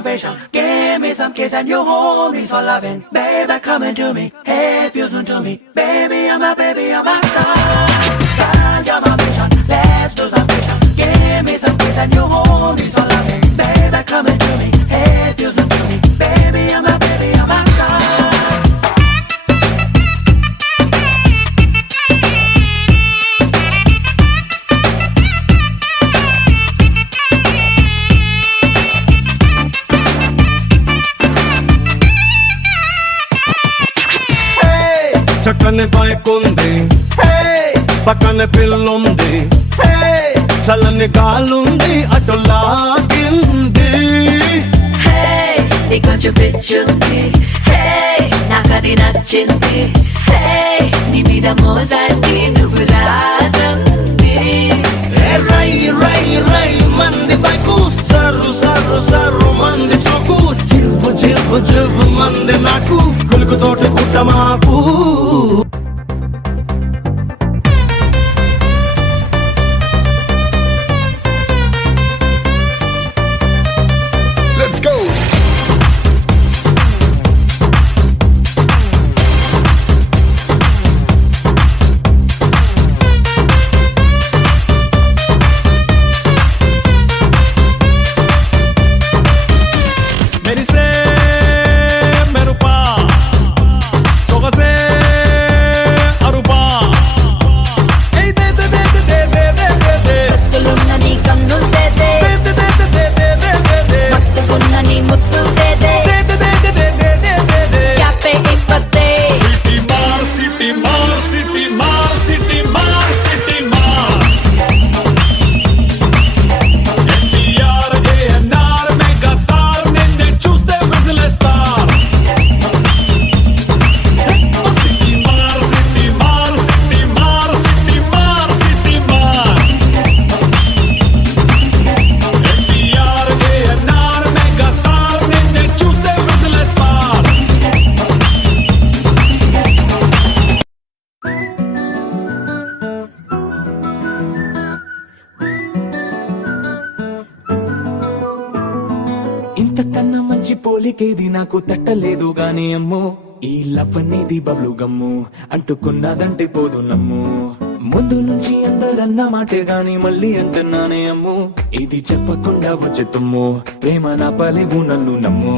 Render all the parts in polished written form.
some vision. Give me some kiss and you hold me so loving. Baby, come into me. Hey, fusion to me. Baby, I'm a star. Girl, you're my vision. Let's do some vision. Give me some kiss and you hold me so loving. Baby, come into me. Hey, fusion to me. Baby, I'm a star. చక్కని పైకుంది పక్కన పిల్లుంది చల్లని గాలుంది అటు లాగింది నీ కొంచెం పిచ్చుంది నాకది నచ్చింది నీ మీద మోజండి నువ్వు రాజంది రై రై రై మంది బైకు సర్రు సర్రు సర్రు మంది సోకు జివ్వు జివ్వు జివ్వు మంది నాకు కులుకు తోటి గుట్ట మాకు Let's go! మెరిసే మెరుపా సొగసే అరుపా సత్తులున్న నీ కన్నులు తేదే మత్తుకున్న నీ ముత్తులు తేదే క్యాపే ఇప్పతే సిటీ మార్ సిటీ మార్ సిటీ మార్ సిటీ మార్ సిటీ మార్ ఎన్టీఆర్ ఏఎన్ఆర్ మెగా స్టార్ నిన్నే చూస్తే విజిలేస్తార్ సిటీ మార్ సిటీ మార్ సిటీ మార్ సిటీ మార్ సిటీ మార్ ఎన్టీఆర్ ఏఎన్ఆర్ మెగా స్టార్ నిన్నే చూస్తే విజిలేస్తార్ ఇంతకన్నా మంచి పోలికేది నాకు తట్టలేదు గాని అమ్మో ఈ లవ్ అనేది బబ్లు గమ్ము అంటుకున్నదంటే పోదు నమ్ము ముందు నుంచి అందరన్న మాటే గాని మళ్ళీ అంటున్నానే అమ్ము ఇది చెప్పకుండా వచ్చే తుమ్ము ప్రేమ నా పలేవు నన్ను నమ్ము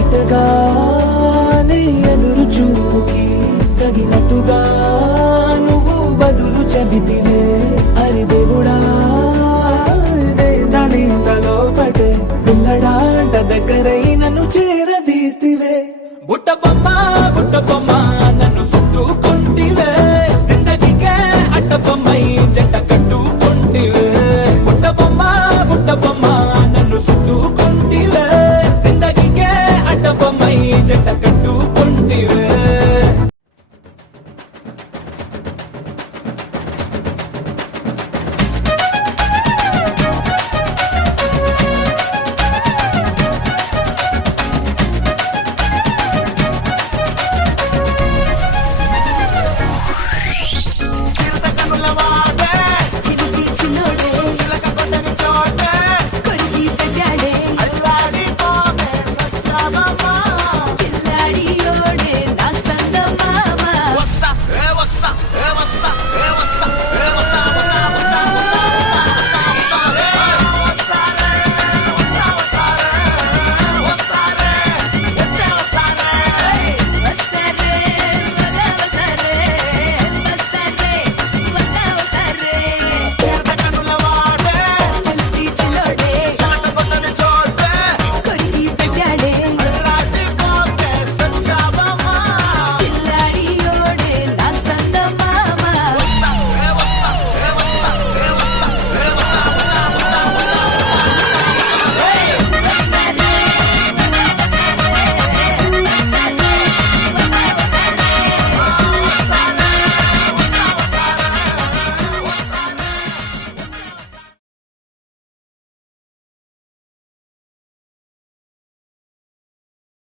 ఎటగానే ఎదురు చూకి తగినట్టుగా నువ్వు బదులు చెబితివే అరి దేవుడా దాని తలో పటే పిల్లడాంట దగ్గర